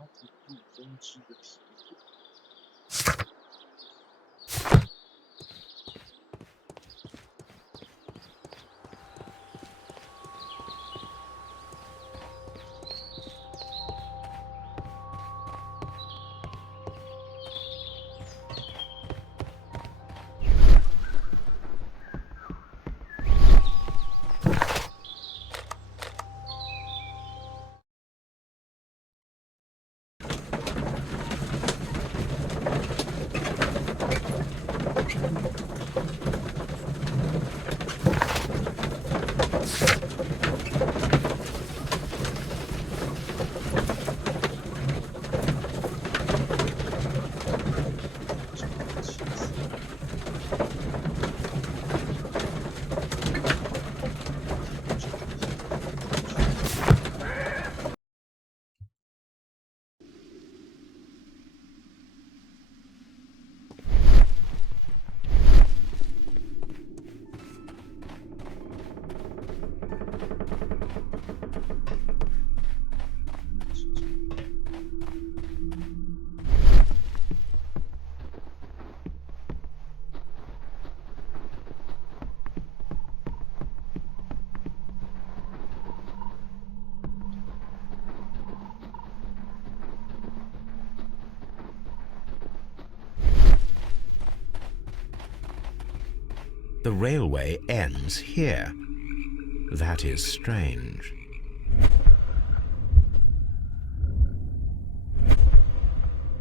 它普度公知的体验。The railway ends here. That is strange.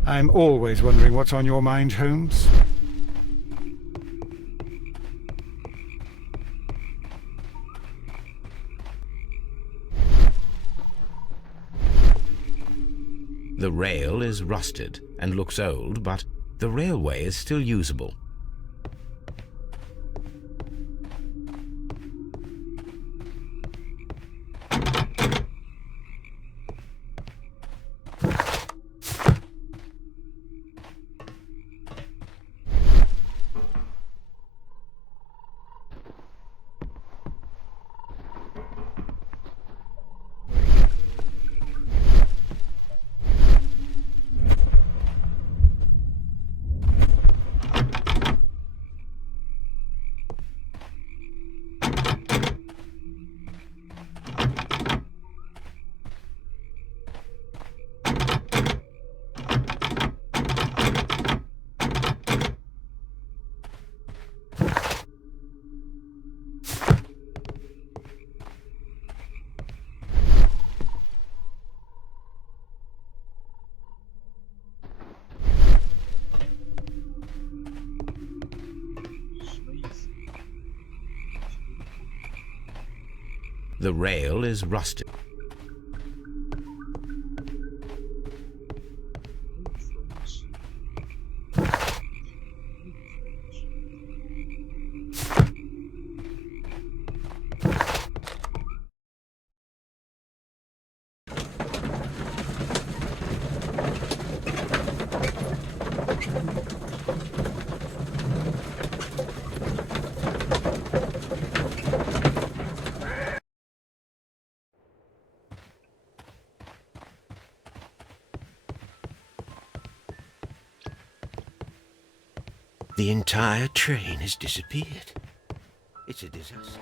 I'm always wondering what's on your mind, Holmes. The rail is rusted and looks old, but the railway is still usable. The rail is rusted. The entire train has disappeared. It's a disaster.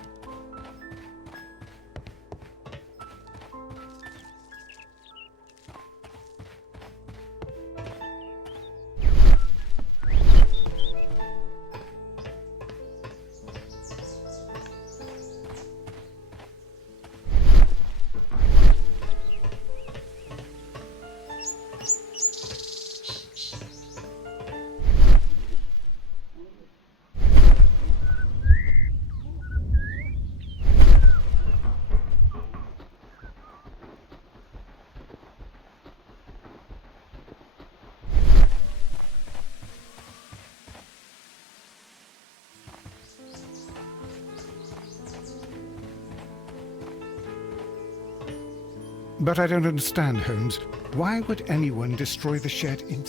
But I don't understand, Holmes. Why would anyone destroy the shed in...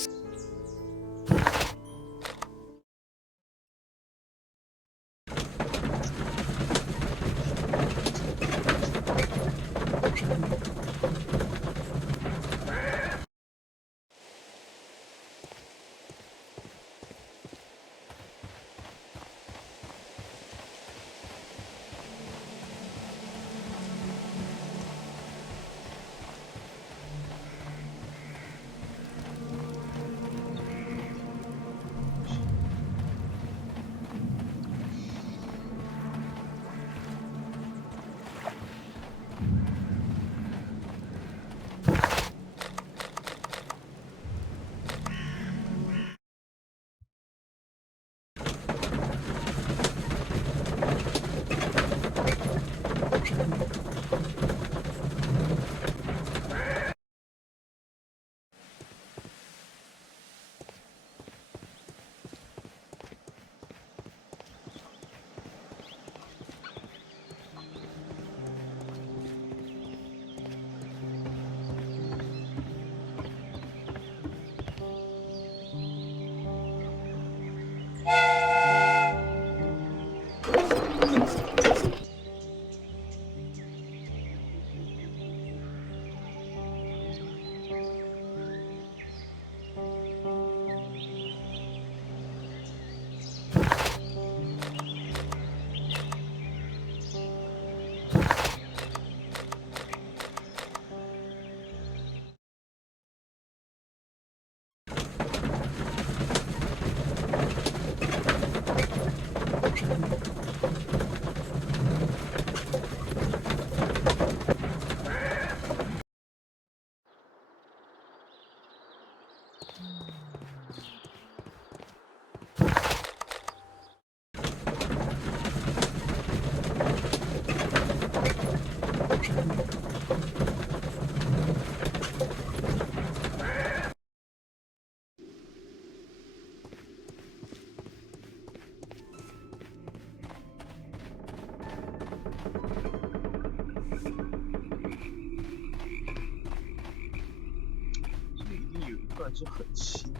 是很轻。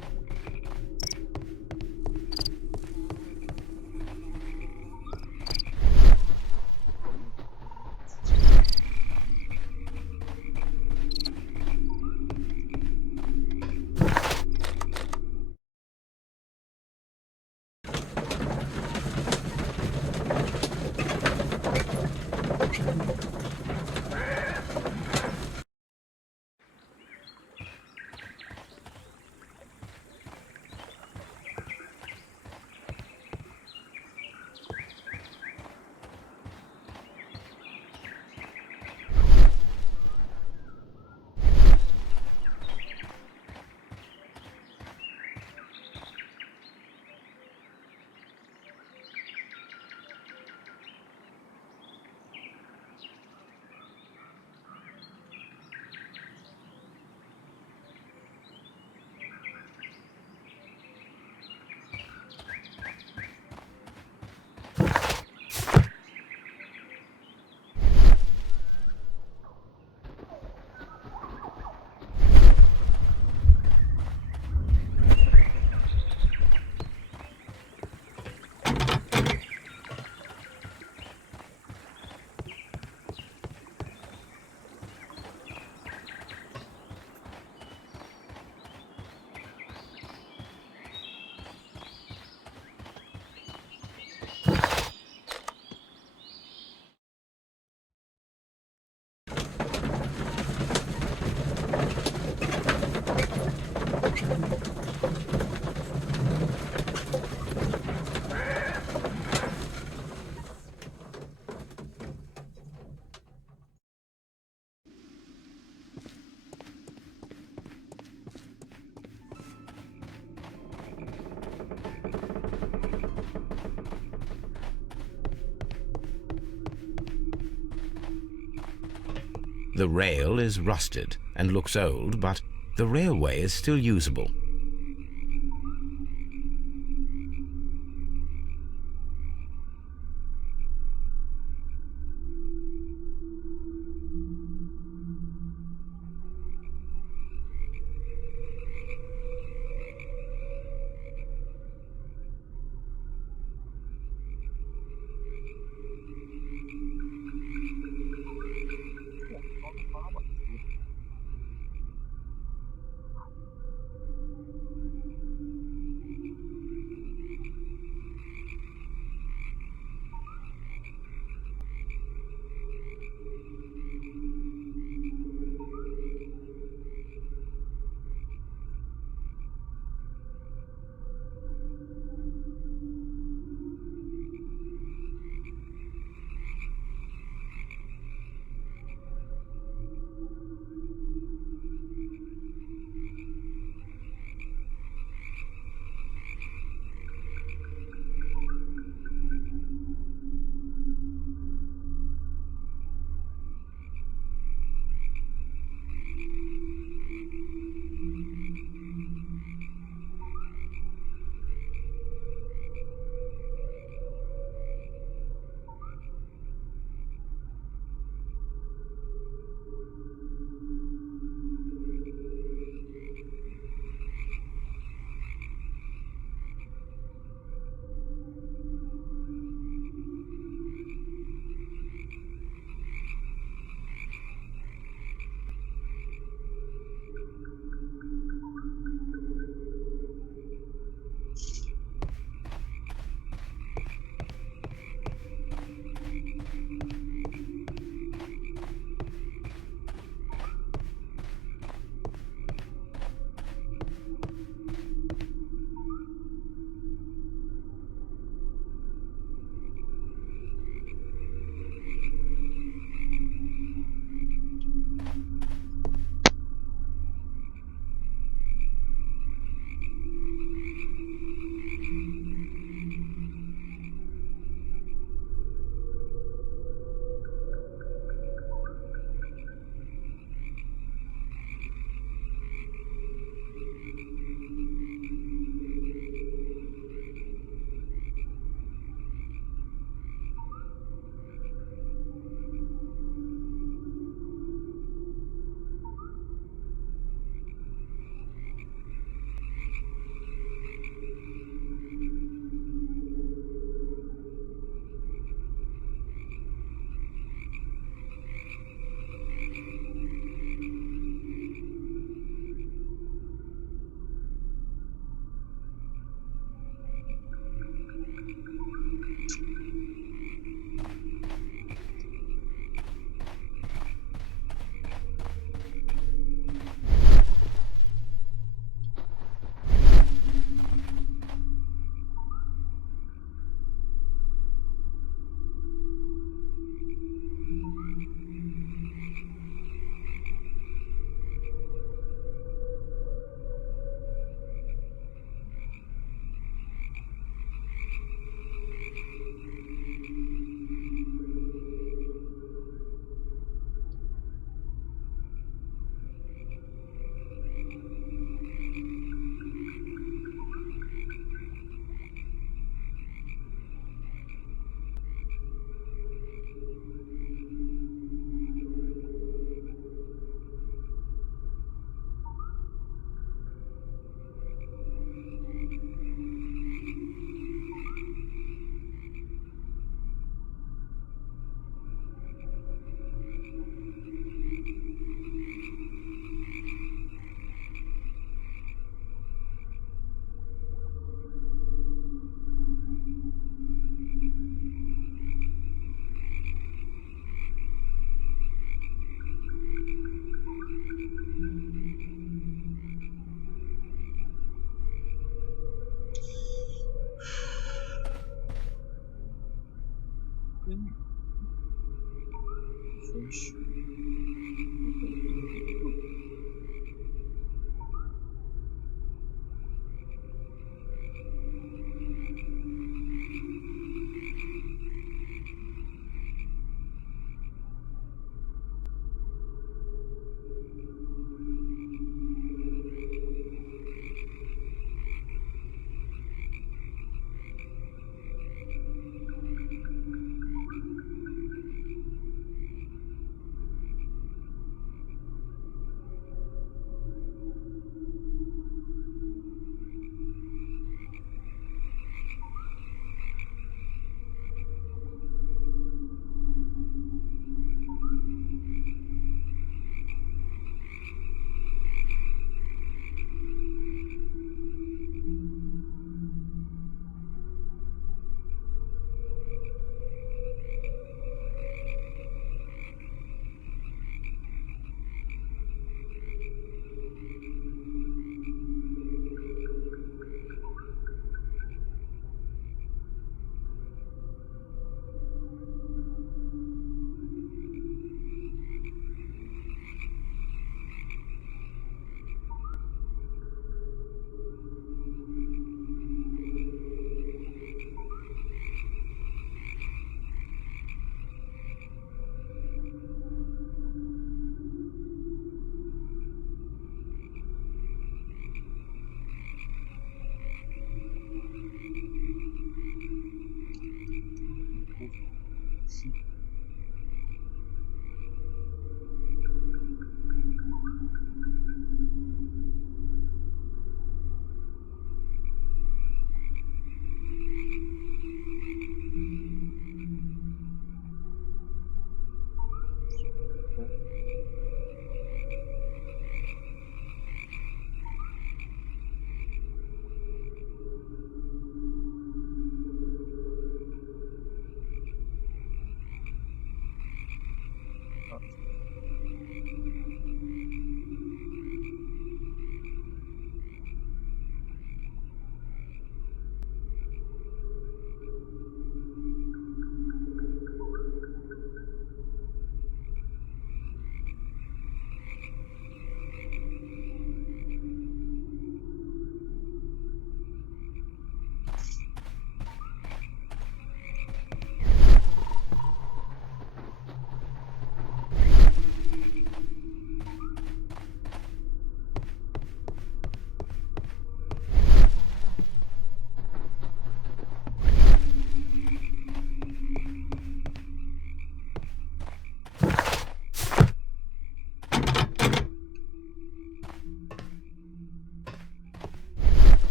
The rail is rusted and looks old, but the railway is still usable.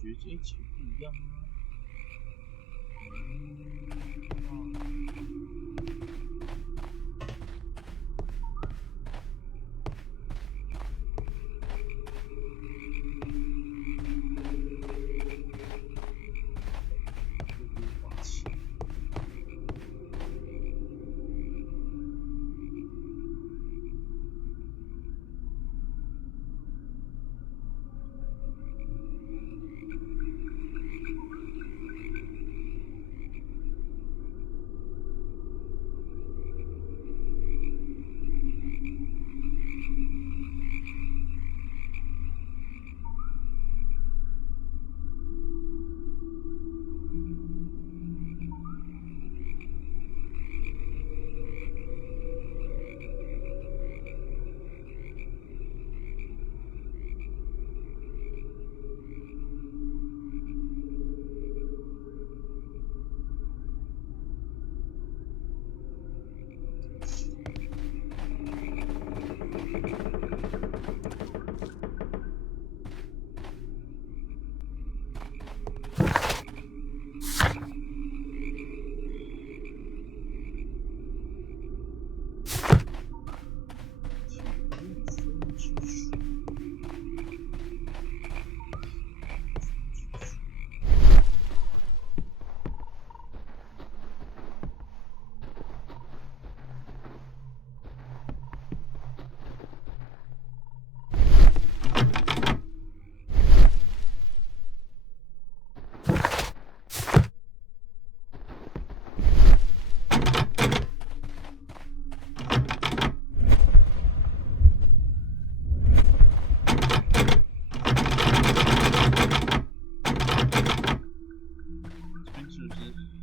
觉这一切不一样啊。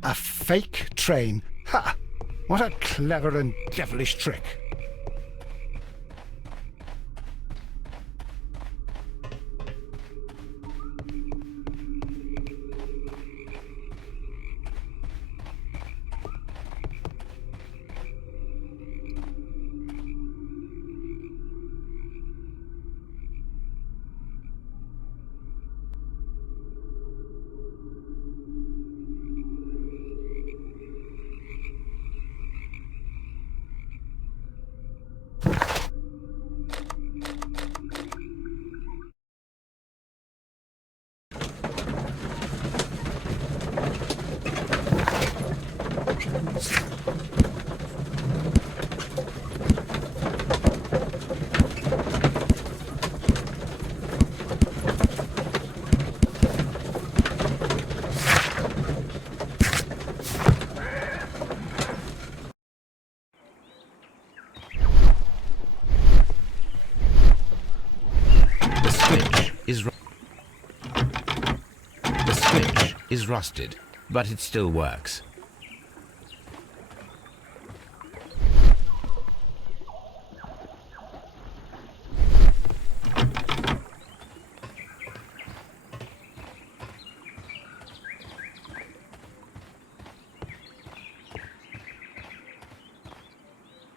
A fake train. Ha! What a clever and devilish trick. The switch is rusted, but it still works.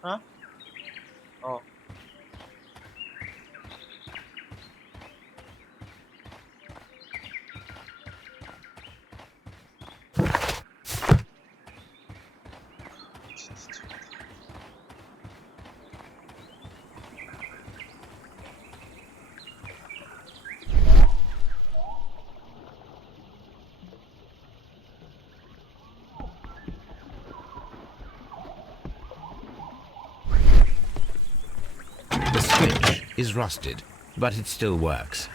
Huh? Oh. The switch is rusted, but it still works.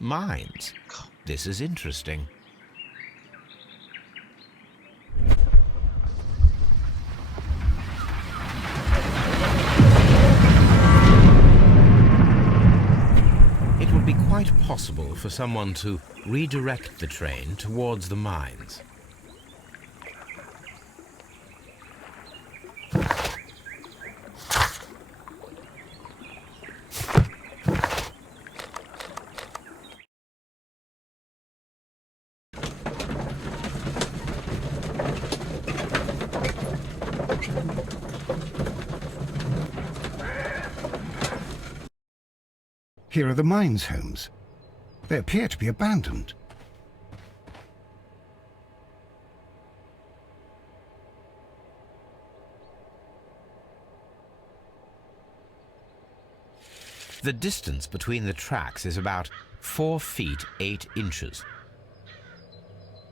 Mines. This is interesting. It would be quite possible for someone to redirect the train towards the mines. Here are the mines, Holmes. They appear to be abandoned. The distance between the tracks is about 4 feet 8 inches.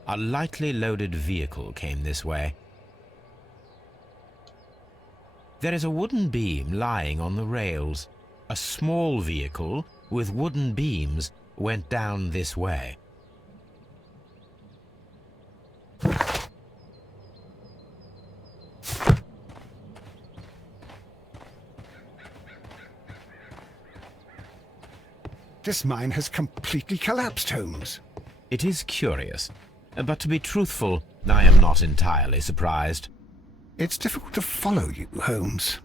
A lightly loaded vehicle came this way. There is a wooden beam lying on the rails. A small vehicle with wooden beams went down this way. This mine has completely collapsed, Holmes. It is curious, but to be truthful, I am not entirely surprised. It's difficult to follow you, Holmes.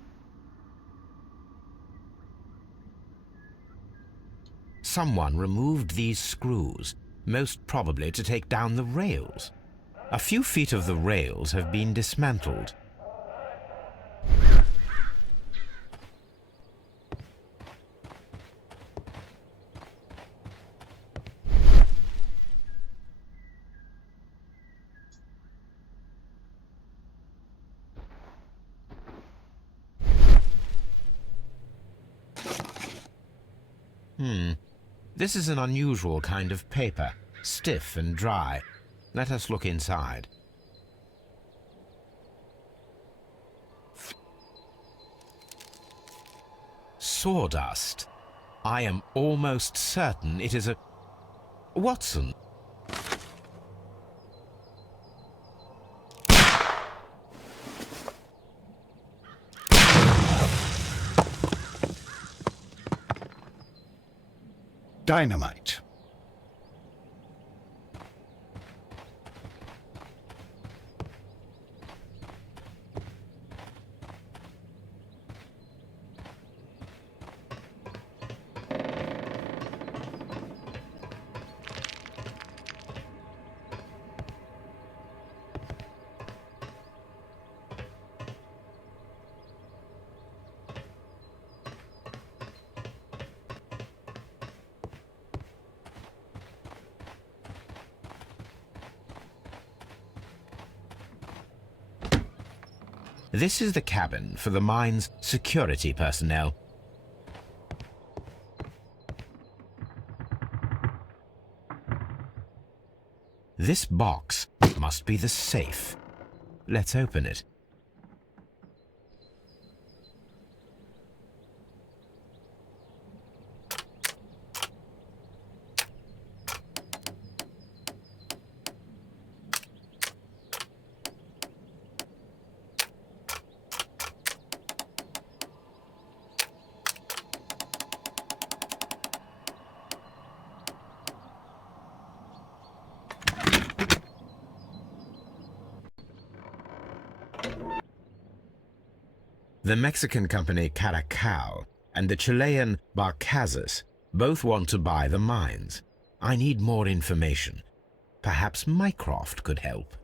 Someone removed these screws, most probably to take down the rails. A few feet of the rails have been dismantled. This is an unusual kind of paper, stiff and dry. Let us look inside. Sawdust. I am almost certain it is a... Watson! Dynamite. This is the cabin for the mine's security personnel. This box must be the safe. Let's open it. The Mexican company Caracal and the Chilean Barcazas both want to buy the mines. I need more information. Perhaps Mycroft could help.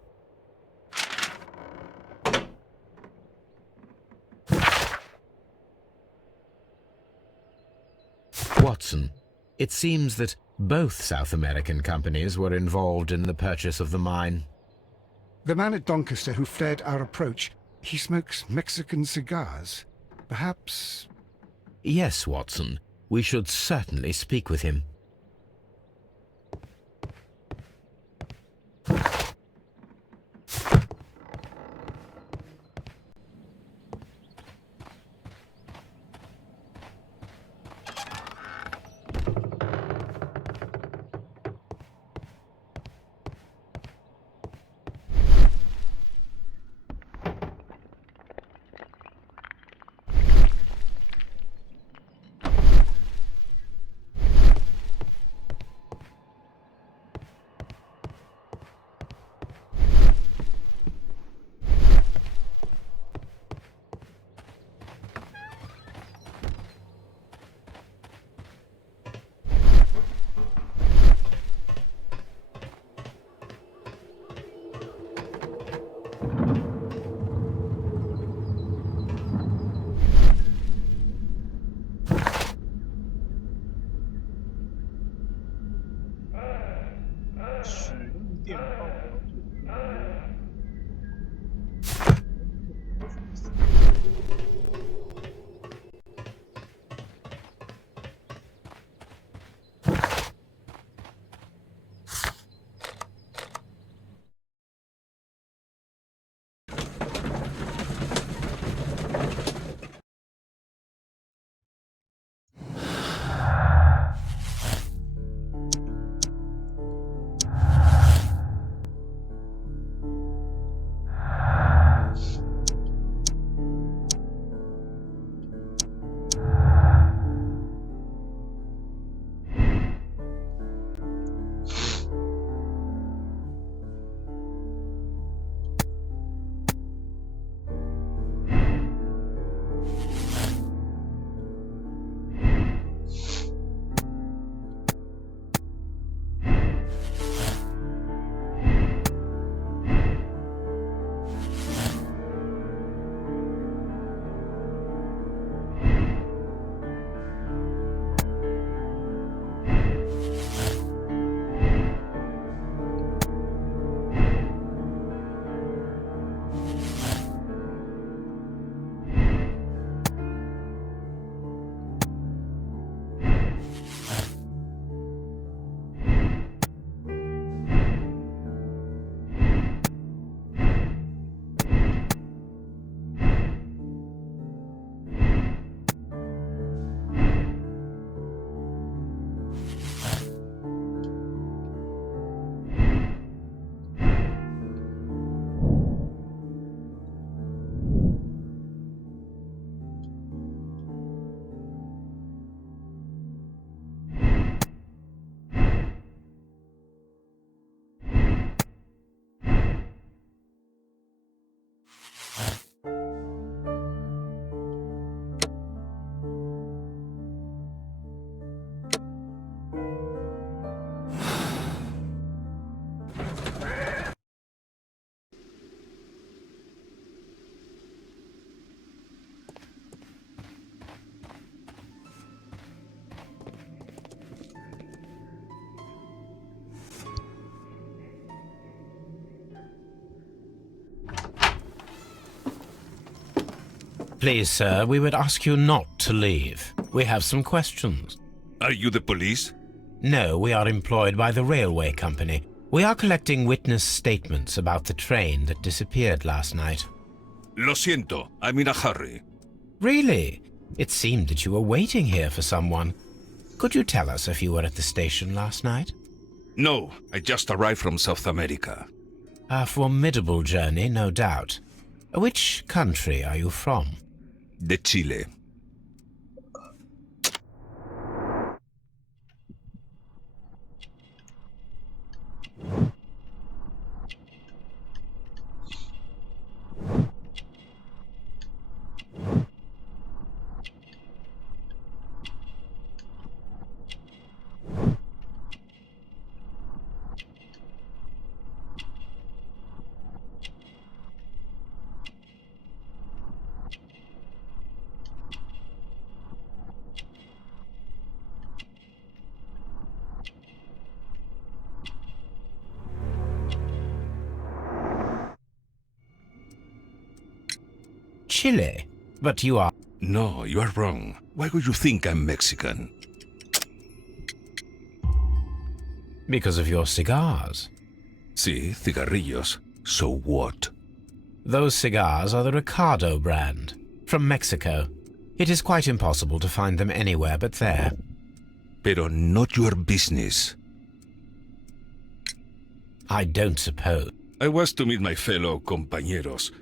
Watson, it seems that both South American companies were involved in the purchase of the mine. The man at Doncaster who fled our approach, he smokes Mexican cigars. Perhaps... Yes, Watson. We should certainly speak with him. Please, sir, we would ask you not to leave. We have some questions. Are you the police? No, we are employed by the railway company. We are collecting witness statements about the train that disappeared last night. Lo siento, I'm in a hurry. Really? It seemed that you were waiting here for someone. Could you tell us if you were at the station last night? No, I just arrived from South America. A formidable journey, no doubt. Which country are you from? De Chile. Chile? But you are... No, you are wrong. Why would you think I'm Mexican? Because of your cigars. Sí, cigarrillos. So what? Those cigars are the Ricardo brand, from Mexico. It is quite impossible to find them anywhere but there. Pero not your business. I don't suppose. I was to meet my fellow compañeros.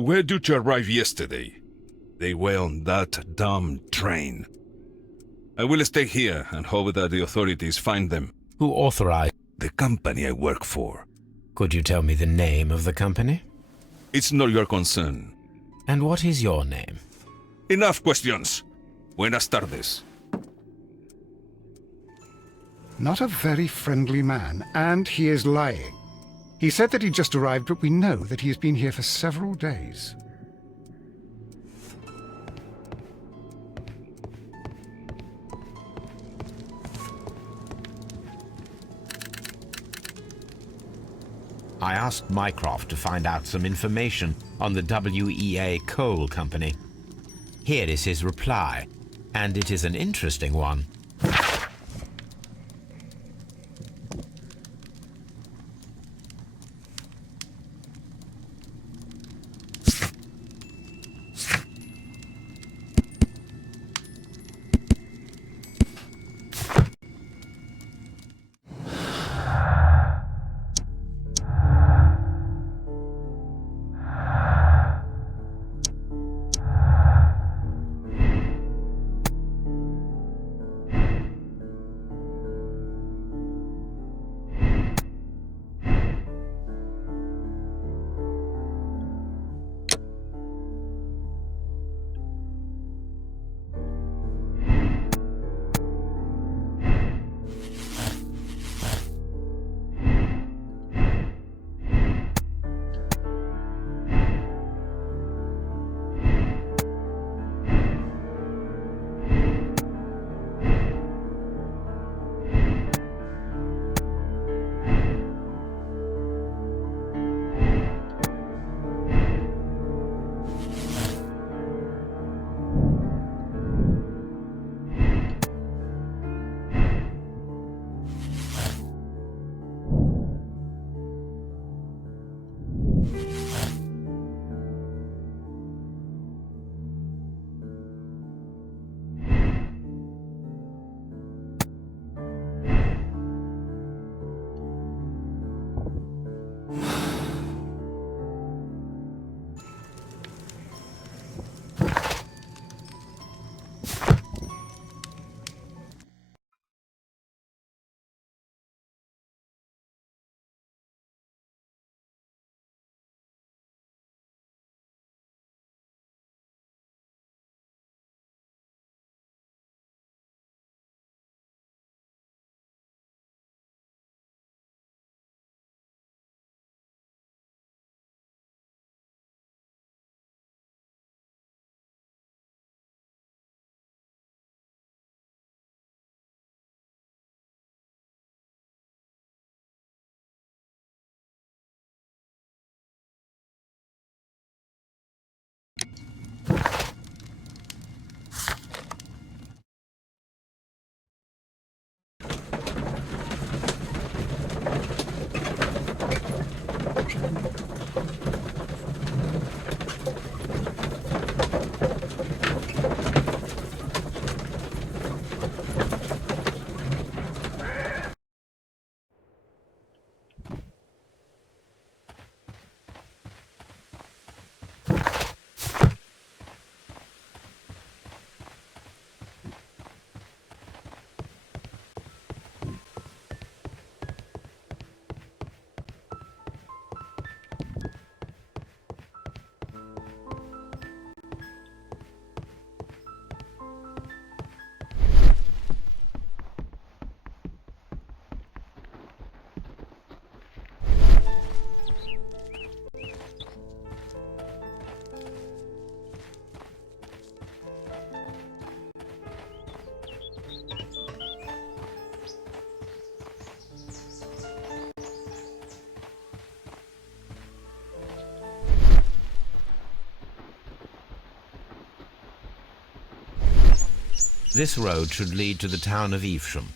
Where did you arrive yesterday? They were on that damn train. I will stay here and hope that the authorities find them. Who authorized? The company I work for. Could you tell me the name of the company? It's not your concern. And what is your name? Enough questions. Buenas tardes. Not a very friendly man, and he is lying. He said that he just arrived, but we know that he has been here for several days. I asked Mycroft to find out some information on the WEA Coal Company. Here is his reply, and it is an interesting one. This road should lead to the town of Evesham.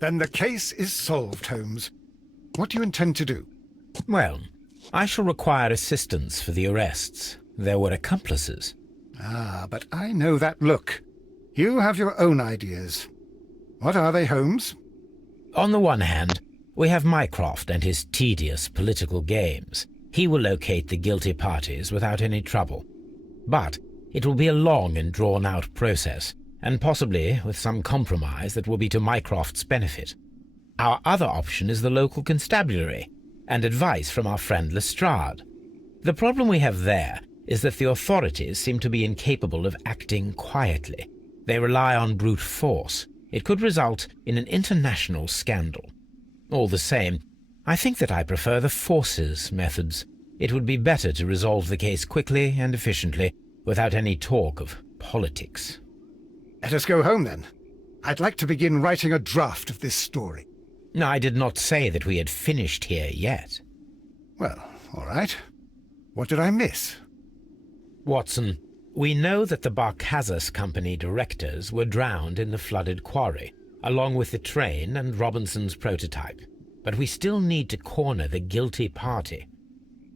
Then the case is solved, Holmes. What do you intend to do? Well, I shall require assistance for the arrests. There were accomplices. Ah, but I know that look. You have your own ideas. What are they, Holmes? On the one hand, we have Mycroft and his tedious political games. He will locate the guilty parties without any trouble. But it will be a long and drawn-out process, and possibly with some compromise that will be to Mycroft's benefit. Our other option is the local constabulary, and advice from our friend Lestrade. The problem we have there is that the authorities seem to be incapable of acting quietly. They rely on brute force. It could result in an international scandal. All the same, I think that I prefer the forces methods. It would be better to resolve the case quickly and efficiently, without any talk of politics. Let us go home, then. I'd like to begin writing a draft of this story. I did not say that we had finished here yet. Well, all right. What did I miss? Watson, we know that the Barcazas Company directors were drowned in the flooded quarry, along with the train and Robinson's prototype. But we still need to corner the guilty party.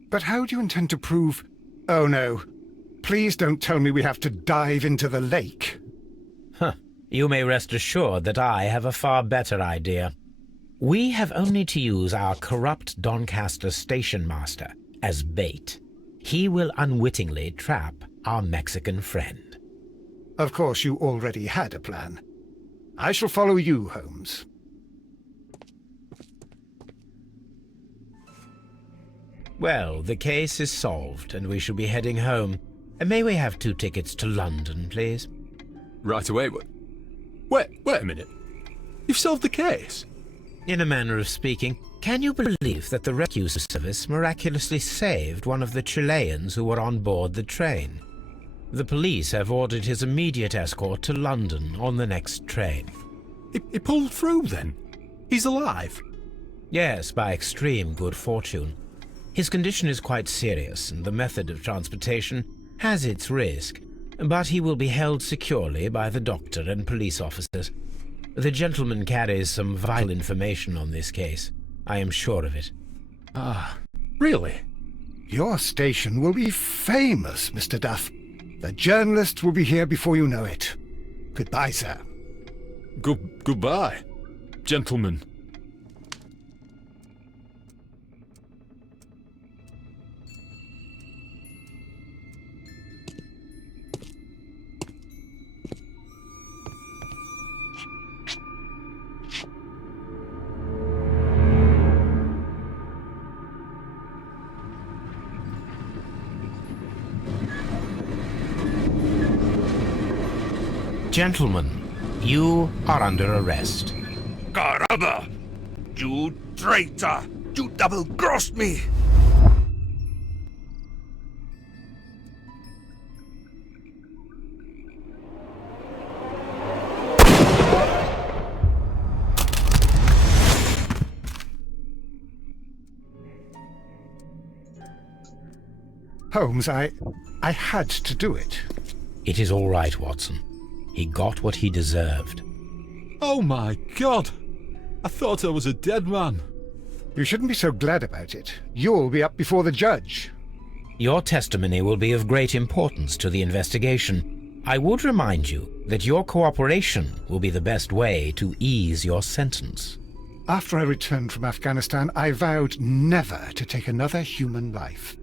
But how do you intend to prove... Oh, no. Please don't tell me we have to dive into the lake. You may rest assured that I have a far better idea. We have only to use our corrupt Doncaster station master as bait. He will unwittingly trap our Mexican friend. Of course, you already had a plan. I shall follow you, Holmes. Well, the case is solved, and we shall be heading home. May we have 2 tickets to London, please? Right away, but... Wait a minute. You've solved the case? In a manner of speaking, can you believe that the rescue service miraculously saved one of the Chileans who were on board the train? The police have ordered his immediate escort to London on the next train. He pulled through, then? He's alive? Yes, by extreme good fortune. His condition is quite serious, and the method of transportation has its risk, but he will be held securely by the doctor and police officers. The gentleman carries some vital information on this case. I am sure of it. Ah, really? Your station will be famous, Mr. Duff. The journalists will be here before you know it. Goodbye, sir. Goodbye, gentlemen. Gentlemen, you are under arrest. Caramba! You traitor! You double-crossed me! Holmes, I had to do it. It is all right, Watson. He got what he deserved. Oh my God! I thought I was a dead man. You shouldn't be so glad about it. You'll be up before the judge. Your testimony will be of great importance to the investigation. I would remind you that your cooperation will be the best way to ease your sentence. After I returned from Afghanistan, I vowed never to take another human life.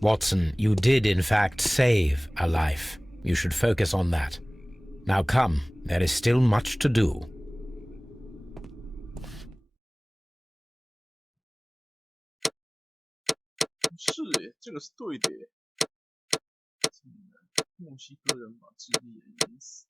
Watson, you did in fact save a life. You should focus on that. Now come, there is still much to do. 是耶，这个是对的耶。墨西哥人把智利人淹死。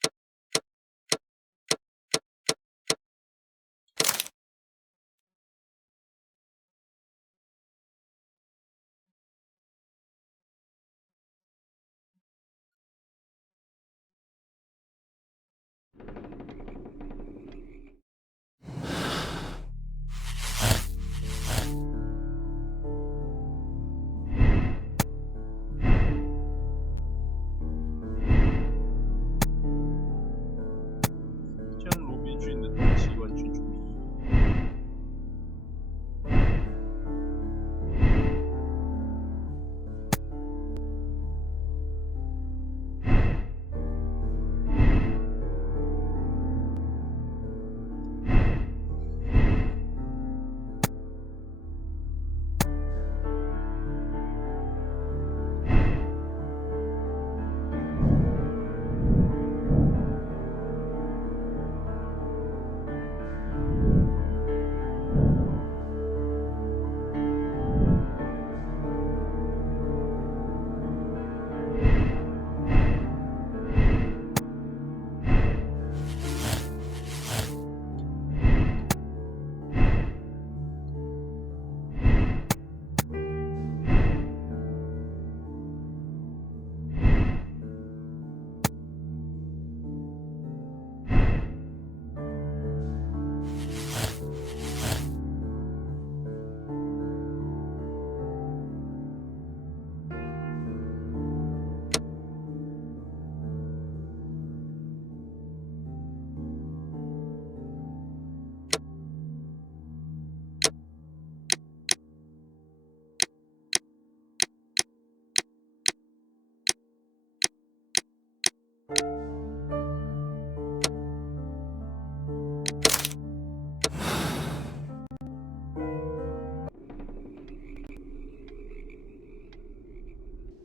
将罗宾逊的东西完全处理。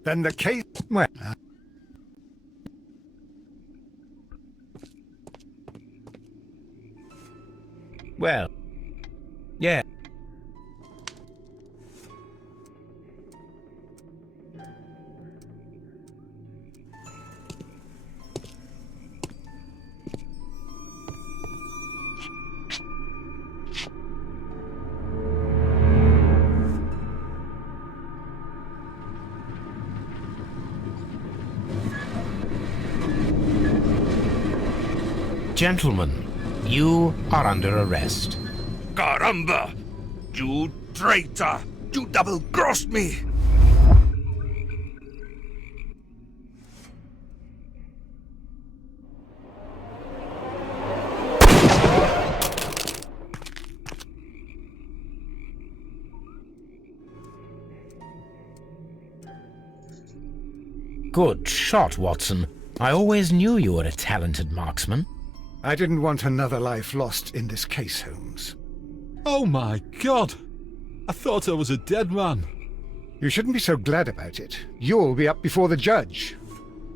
Then the case... Well, yeah. Gentlemen, you are under arrest. Caramba! You traitor! You double-crossed me! Good shot, Watson. I always knew you were a talented marksman. I didn't want another life lost in this case, Holmes. Oh my God! I thought I was a dead man. You shouldn't be so glad about it. You'll be up before the judge.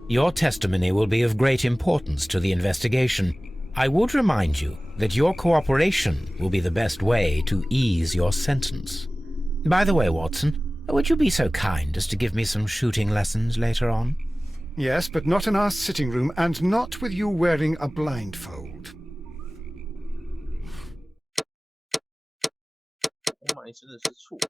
Your testimony will be of great importance to the investigation. I would remind you that your cooperation will be the best way to ease your sentence. By the way, Watson, would you be so kind as to give me some shooting lessons later on? Yes, but not in our sitting room, and not with you wearing a blindfold. 我买真的是错的。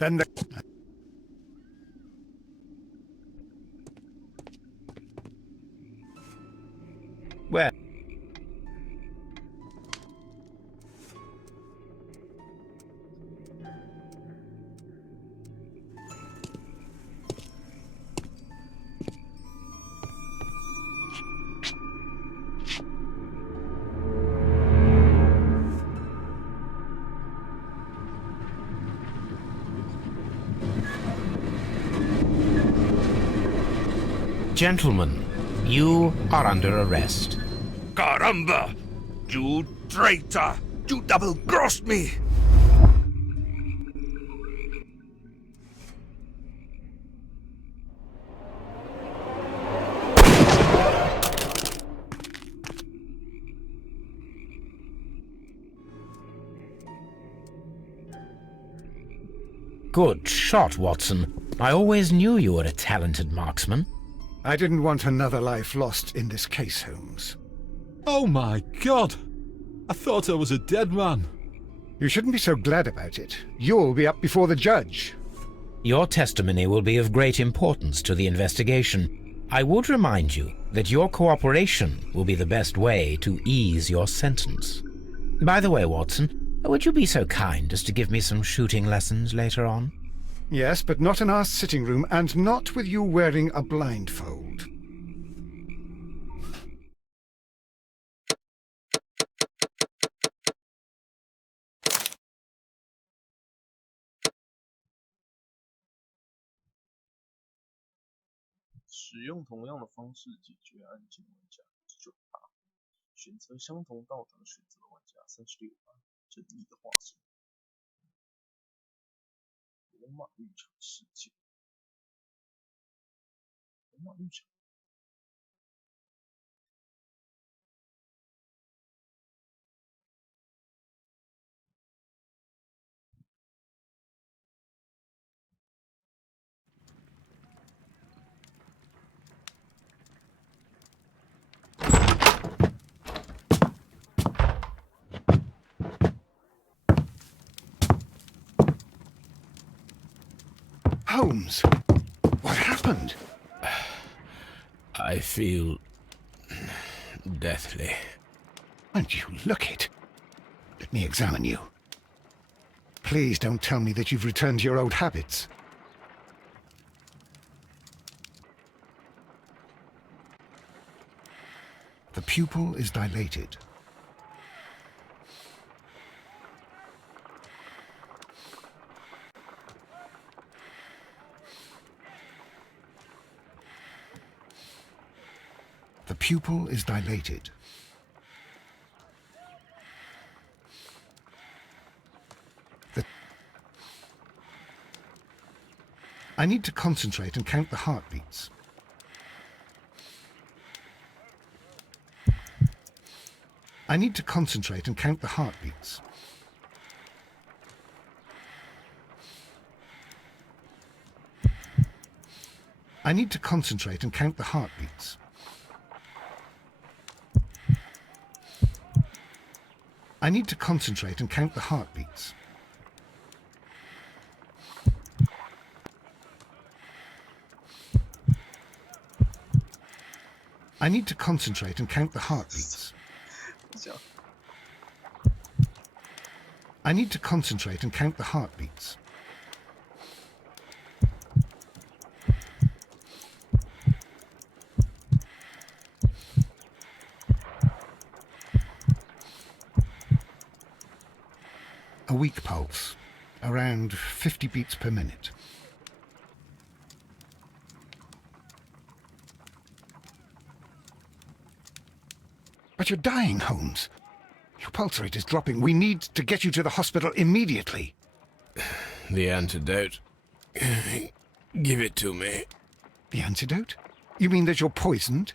Then the... Where? Gentlemen, you are under arrest. Caramba! You traitor! You double-crossed me! Good shot, Watson. I always knew you were a talented marksman. I didn't want another life lost in this case, Holmes. Oh my God! I thought I was a dead man. You shouldn't be so glad about it. You'll be up before the judge. Your testimony will be of great importance to the investigation. I would remind you that your cooperation will be the best way to ease your sentence. By the way, Watson, would you be so kind as to give me some shooting lessons later on? Yes, but not in our sitting room, and not with you wearing a blindfold.使用同样的方式解决案件玩家9%，选择相同道德选择玩家36%，正义的化身。罗马浴场事件。罗马浴场。Holmes, what happened? I feel deathly. And you look it. Let me examine you. Please don't tell me that you've returned to your old habits. The pupil is dilated. The pupil is dilated. I need to concentrate and count the heartbeats. I need to concentrate and count the heartbeats. I need to concentrate and count the heartbeats. I need to concentrate and count the heartbeats. I need to concentrate and count the heartbeats. I need to concentrate and count the heartbeats. A weak pulse, around 50 beats per minute. But you're dying, Holmes. Your pulse rate is dropping. We need to get you to the hospital immediately. The antidote. Give it to me. The antidote? You mean that you're poisoned?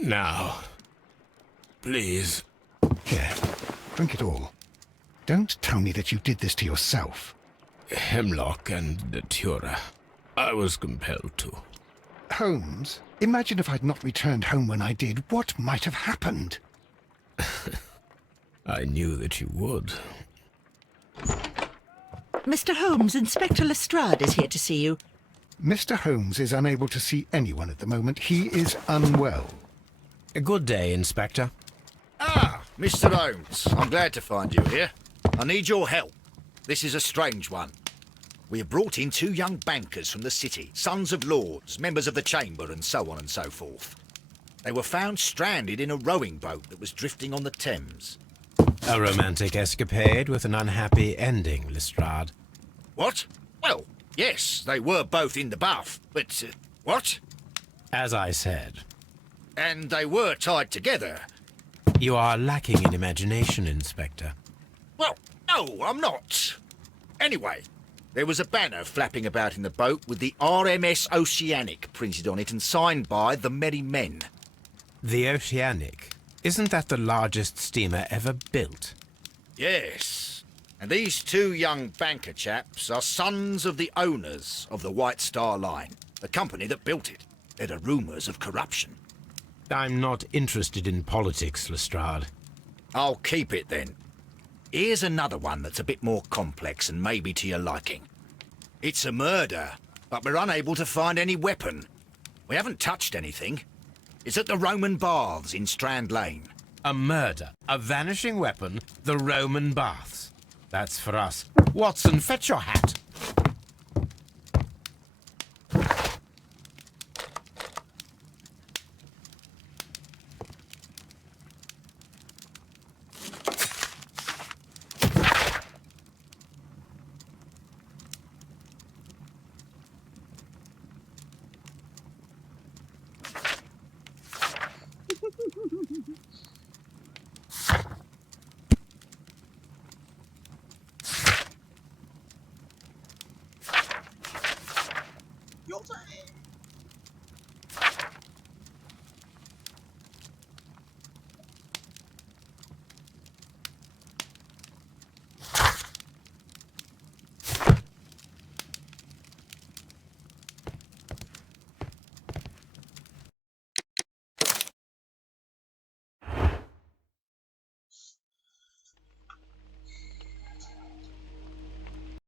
Now. Please. Here, drink it all. Don't tell me that you did this to yourself. Hemlock and Datura. I was compelled to. Holmes, imagine if I'd not returned home when I did. What might have happened? I knew that you would. Mr. Holmes, Inspector Lestrade is here to see you. Mr. Holmes is unable to see anyone at the moment. He is unwell. Good day, Inspector. Ah, Mr. Holmes. I'm glad to find you here. I need your help. This is a strange one. We have brought in 2 young bankers from the city, sons of lords, members of the chamber, and so on and so forth. They were found stranded in a rowing boat that was drifting on the Thames. A romantic escapade with an unhappy ending, Lestrade. What? Well, yes, they were both in the bath, but... what? As I said. And they were tied together. You are lacking in imagination, Inspector. Well, no, I'm not. Anyway, there was a banner flapping about in the boat with the RMS Oceanic printed on it and signed by the Merry Men. The Oceanic? Isn't that the largest steamer ever built? Yes. And these 2 young banker chaps are sons of the owners of the White Star Line, the company that built it. There are rumours of corruption. I'm not interested in politics, Lestrade. I'll keep it then. Here's another one that's a bit more complex and maybe to your liking. It's a murder, but we're unable to find any weapon. We haven't touched anything. It's at the Roman Baths in Strand Lane. A murder, a vanishing weapon, the Roman Baths. That's for us. Watson, fetch your hat.